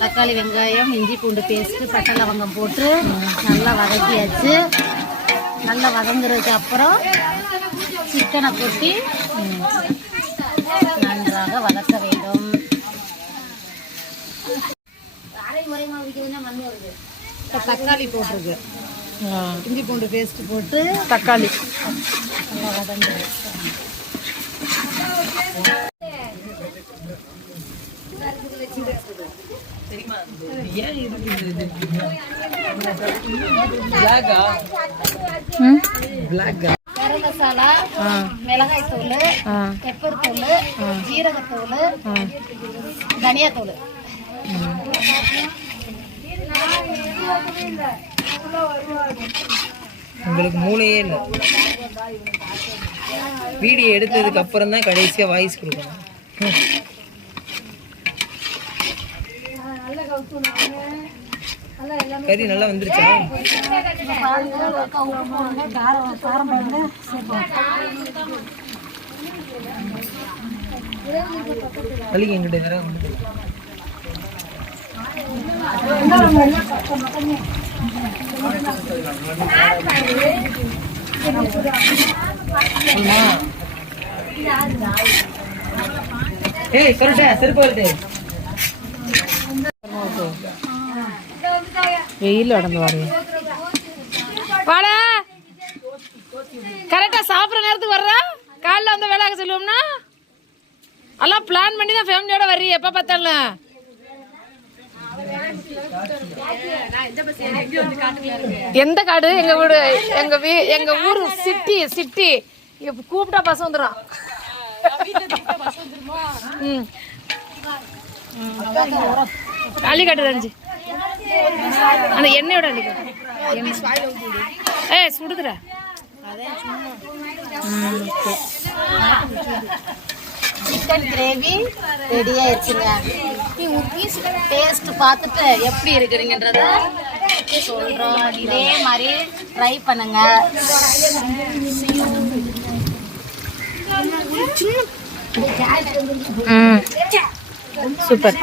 தக்காளி, வெங்காயம், இஞ்சி பூண்டு பேஸ்ட்டு, பட்டை லவங்கம் போட்டு நல்லா வதக்கியாச்சு. நல்லா வதங்குறதுக்கு அப்புறம் சிக்கனை கொட்டி நன்றாக வதக்க வேண்டும். இப்போ தக்காளி போட்டிருக்கு, இஞ்சி பூண்டு பேஸ்ட் போட்டு தக்காளி நல்லா வதங்கு. கரம் மசாலா, மிளகாய் தூள், பெப்பர் தூள், ஜீரகத்தூள், தனியாத்தூள். உங்களுக்கு மூளையே இல்லை. வீடியோ எடுத்ததுக்கு அப்புறம் தான் கடைசியா வாய்ஸ் கொடுக்கணும். கறி நல்லா வந்துருச்சா? கலிங்க எங்கிட்ட வேற ஏய் கரெக்டா செருப்பு வருது. வெயில் நடந்து வரேன். வாடா கரெக்டா சாப்பிட்ற நேரத்துக்கு வர்றா. காலைல வந்து வேலை சொல்லுவோம்னா எல்லாம் பிளான் பண்ணி தான் ஃபேமிலியோட வர்றீ. எப்போ பார்த்தாலும் எந்த காடு? எங்க வீடு, எங்க ஊரு சிட்டி. கூப்பிட்டா பஸ் வந்துடும். அள்ளிக்காட்டு இருந்துச்சு அந்த எண்ணெயோட அள்ளிக்காட்டு. சுடுதுற சிக்கன் கிரேவி ரெடி ஆயிடுச்சுங்க. டேஸ்ட் பார்த்துட்டு எப்படி இருக்கிறீங்கன்றத சொல்கிறோம். இதே மாதிரி ட்ரை பண்ணுங்க. சூப்பர்.